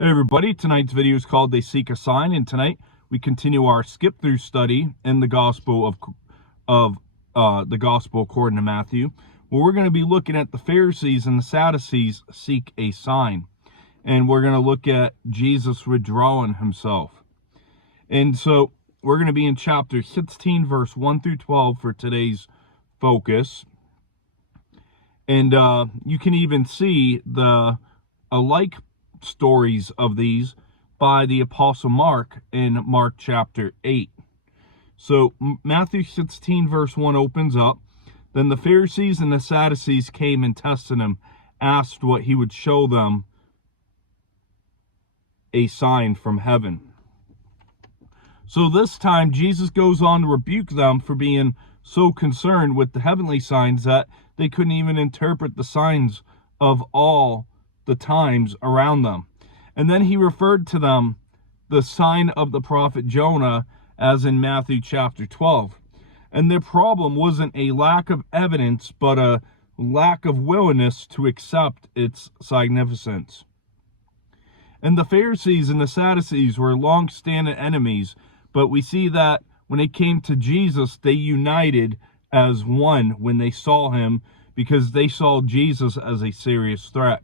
Hey everybody, tonight's video is called They Seek a Sign, and tonight we continue our skip through study in the Gospel of the Gospel according to Matthew, where we're going to be looking at the Pharisees and the Sadducees seek a sign, and we're going to look at Jesus withdrawing himself. And so we're going to be in chapter 16, verse 1 through 12 for today's focus, and you can even see the alike stories of these by the Apostle Mark in Mark chapter 8. So Matthew 16 verse 1 opens up. Then the Pharisees and the Sadducees came and tested him, asked what he would show them a sign from heaven. So this time Jesus goes on to rebuke them for being so concerned with the heavenly signs that they couldn't even interpret the signs of all the times around them. And then he referred to them the sign of the prophet Jonah, as in Matthew chapter 12. And their problem wasn't a lack of evidence, but a lack of willingness to accept its significance. And the Pharisees and the Sadducees were long-standing enemies, but we see that when it came to Jesus, they united as one when they saw him, because they saw Jesus as a serious threat.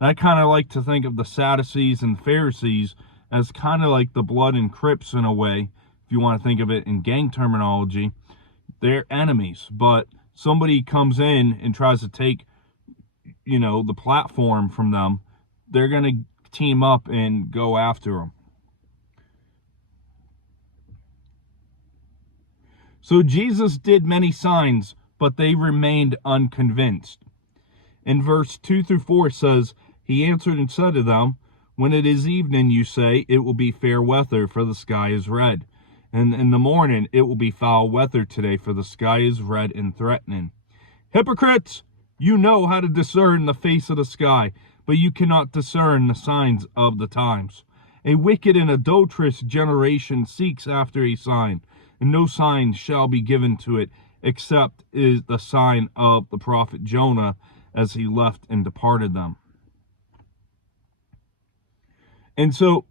And I kind of like to think of the Sadducees and Pharisees as kind of like the Blood and Crips in a way, if you want to think of it in gang terminology. They're enemies, but somebody comes in and tries to take, the platform from them, they're going to team up and go after them. So Jesus did many signs, but they remained unconvinced. In verse 2 through 4 says, he answered and said to them, when it is evening, you say, it will be fair weather, for the sky is red. And in the morning, it will be foul weather today, for the sky is red and threatening. Hypocrites! You know how to discern the face of the sky, but you cannot discern the signs of the times. A wicked and adulterous generation seeks after a sign, and no sign shall be given to it, except is the sign of the prophet Jonah, as he left and departed them. And so,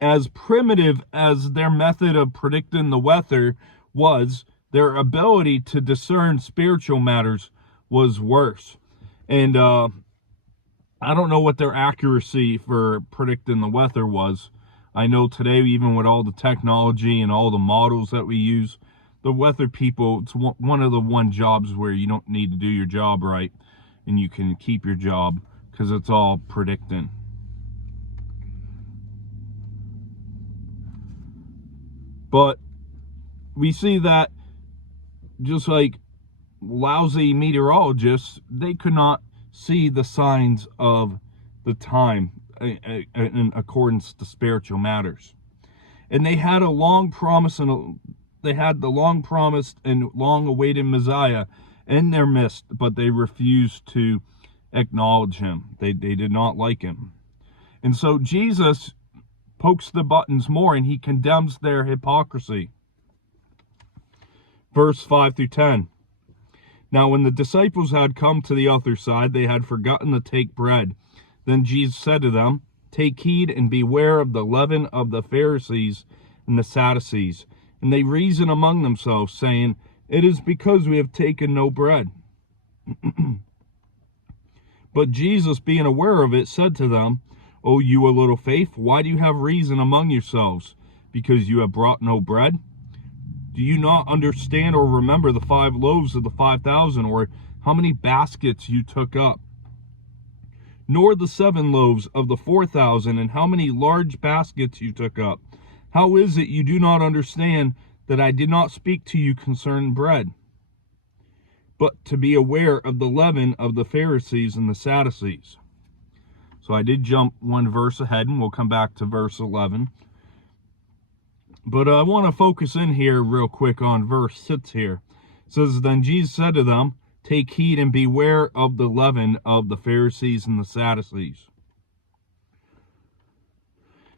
as primitive as their method of predicting the weather was, their ability to discern spiritual matters was worse. And I don't know what their accuracy for predicting the weather was. I know today, even with all the technology and all the models that we use, the weather people, it's one of the jobs where you don't need to do your job right, and you can keep your job, because it's all predicting. But we see that just like lousy meteorologists, they could not see the signs of the time in accordance to spiritual matters. And they had the long promised and long awaited Messiah in their midst, but they refused to acknowledge him. They did not like him. And so Jesus pokes the buttons more, and he condemns their hypocrisy. Verse 5 through 10. Now when the disciples had come to the other side, they had forgotten to take bread. Then Jesus said to them, take heed and beware of the leaven of the Pharisees and the Sadducees. And they reason among themselves, saying, it is because we have taken no bread. But Jesus, being aware of it, said to them, O you of little faith, why do you have reason among yourselves? Because you have brought no bread? Do you not understand or remember the 5 loaves of the 5,000, or how many baskets you took up? Nor the 7 loaves of the 4,000, and how many large baskets you took up? How is it you do not understand that I did not speak to you concerning bread, but to be aware of the leaven of the Pharisees and the Sadducees? So I did jump one verse ahead, and we'll come back to verse 11. But I want to focus in here real quick on verse 6 here. It says, then Jesus said to them, take heed and beware of the leaven of the Pharisees and the Sadducees.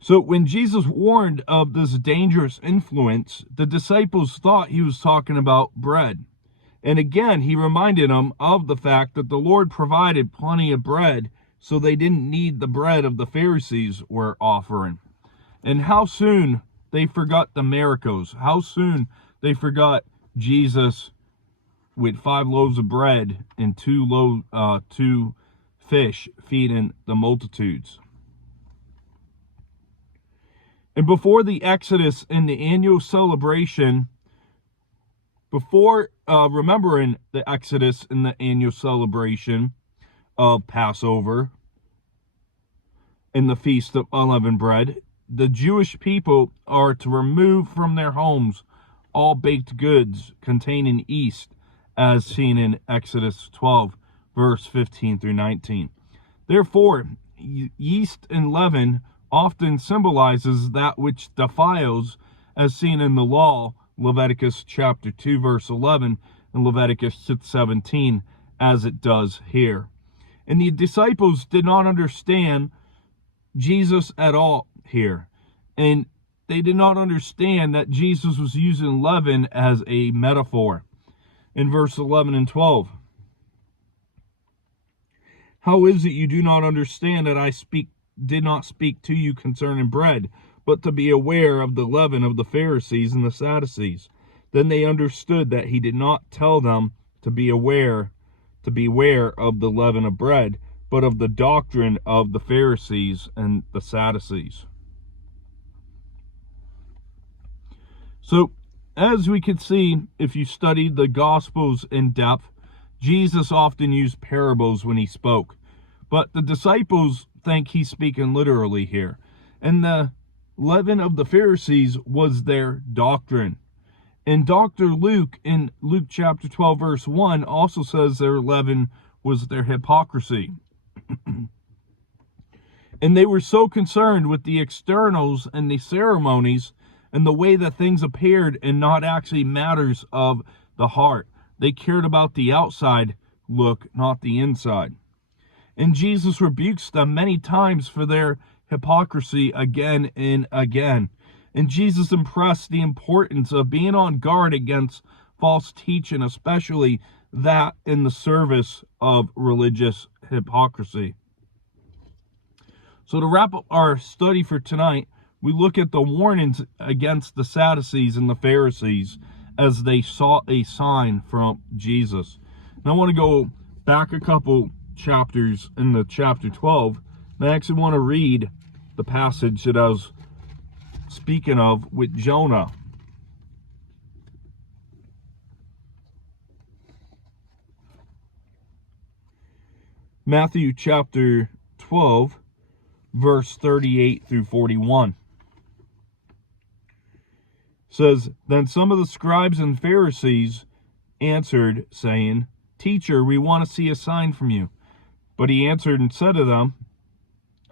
So when Jesus warned of this dangerous influence, the disciples thought he was talking about bread. And again, he reminded them of the fact that the Lord provided plenty of bread so they didn't need the bread of the Pharisees were offering. And how soon they forgot the miracles, how soon they forgot Jesus with 5 loaves of bread and 2 fish feeding the multitudes. And before the Exodus and the annual celebration, before remembering the Exodus and the annual celebration of Passover and the Feast of Unleavened Bread, the Jewish people are to remove from their homes all baked goods containing yeast, as seen in Exodus 12, verse 15 through 19. Therefore, yeast and leaven often symbolizes that which defiles, as seen in the law, Leviticus chapter 2, verse 11, and Leviticus 6:17, as it does here. And the disciples did not understand Jesus at all here. And they did not understand that Jesus was using leaven as a metaphor. In verse 11 and 12, how is it you do not understand that I did not speak to you concerning bread, but to be aware of the leaven of the Pharisees and the Sadducees? Then they understood that he did not tell them to beware of the leaven of bread, but of the doctrine of the Pharisees and the Sadducees. So, as we can see, if you study the Gospels in depth, Jesus often used parables when he spoke. But the disciples think he's speaking literally here. And the leaven of the Pharisees was their doctrine. And Dr. Luke, in Luke chapter 12, verse 1, also says their leaven was their hypocrisy. And they were so concerned with the externals and the ceremonies and the way that things appeared and not actually matters of the heart. They cared about the outside look, not the inside. And Jesus rebukes them many times for their hypocrisy again and again. And Jesus impressed the importance of being on guard against false teaching, especially that in the service of religious hypocrisy. So to wrap up our study for tonight, we look at the warnings against the Sadducees and the Pharisees as they sought a sign from Jesus. And I want to go back a couple chapters in the chapter 12. And I actually want to read the passage that I was speaking of with Jonah. Matthew chapter 12, verse 38 through 41. Says, then some of the scribes and Pharisees answered, saying, Teacher, we want to see a sign from you. But he answered and said to them,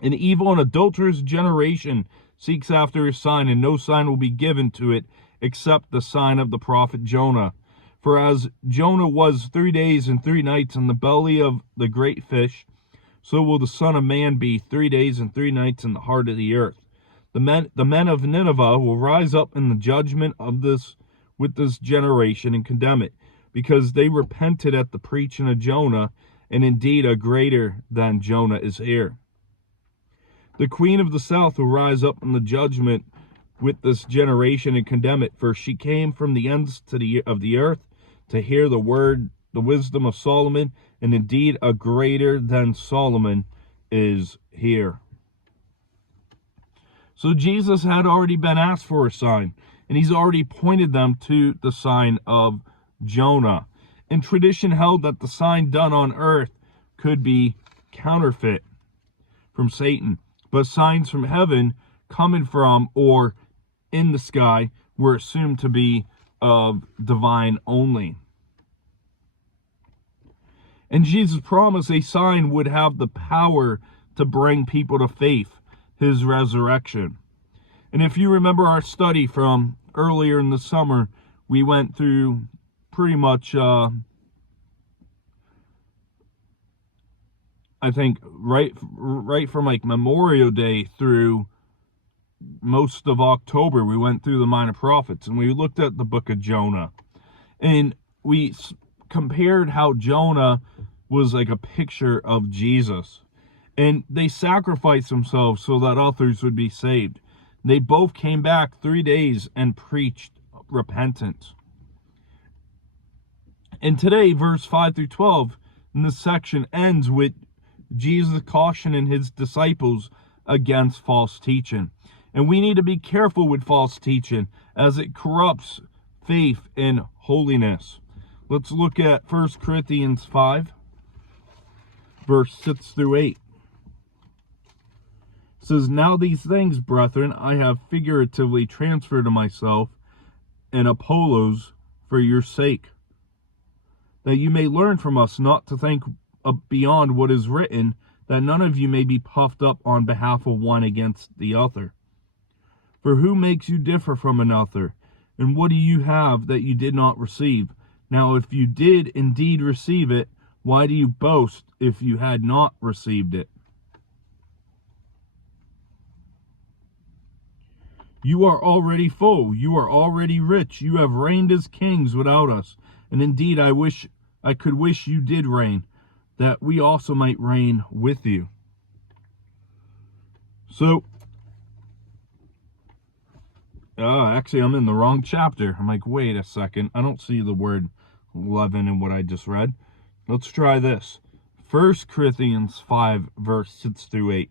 an evil and adulterous generation seeks after a sign, and no sign will be given to it except the sign of the prophet Jonah. For as Jonah was 3 days and 3 nights in the belly of the great fish, so will the Son of Man be 3 days and 3 nights in the heart of the earth. The men of Nineveh will rise up in the judgment of with this generation and condemn it, because they repented at the preaching of Jonah, and indeed a greater than Jonah is here. The queen of the south will rise up in the judgment with this generation and condemn it, for she came from the ends of the earth to hear the wisdom of Solomon, and indeed a greater than Solomon is here. So Jesus had already been asked for a sign, and he's already pointed them to the sign of Jonah. And tradition held that the sign done on earth could be counterfeit from Satan, but signs from heaven coming from or in the sky were assumed to be of divine only. And Jesus promised a sign would have the power to bring people to faith, his resurrection. And if you remember our study from earlier in the summer, we went through pretty much, I think, right from like Memorial Day through most of October, we went through the Minor Prophets, and we looked at the book of Jonah. And we compared how Jonah was like a picture of Jesus. And they sacrificed themselves so that others would be saved. They both came back 3 days and preached repentance. And today, verse 5 through 12 in this section ends with Jesus cautioning his disciples against false teaching. And we need to be careful with false teaching, as it corrupts faith and holiness. Let's look at 1 Corinthians 5, verse 6 through 8. It says, "Now these things, brethren, I have figuratively transferred to myself and Apollos for your sake, that you may learn from us not to think beyond what is written, that none of you may be puffed up on behalf of one against the other. For who makes you differ from another? And what do you have that you did not receive? Now if you did indeed receive it, why do you boast if you had not received it? You are already full, you are already rich, you have reigned as kings without us. And indeed I could wish you did reign, that we also might reign with you." So, actually I'm in the wrong chapter. I'm like, wait a second, I don't see the word leaven in what I just read. Let's try this. 1 Corinthians 5, verse 6 through 8.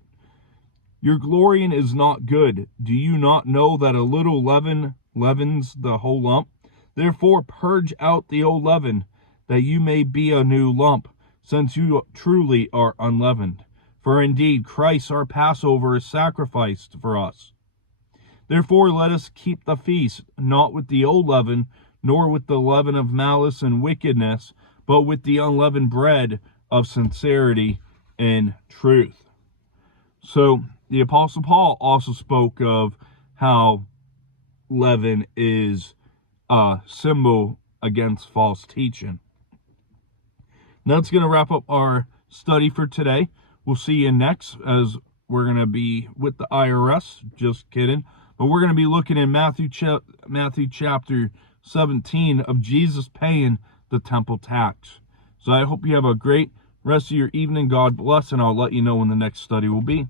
"Your glorying is not good. Do you not know that a little leaven leavens the whole lump? Therefore purge out the old leaven, that you may be a new lump, since you truly are unleavened. For indeed Christ our Passover is sacrificed for us. Therefore let us keep the feast, not with the old leaven, nor with the leaven of malice and wickedness, but with the unleavened bread of sincerity and truth." So the Apostle Paul also spoke of how leaven is a symbol against false teaching. That's going to wrap up our study for today. We'll see you next, as we're going to be with the IRS. Just kidding. But we're going to be looking at Matthew chapter 17 of Jesus paying the temple tax. So I hope you have a great rest of your evening. God bless, and I'll let you know when the next study will be.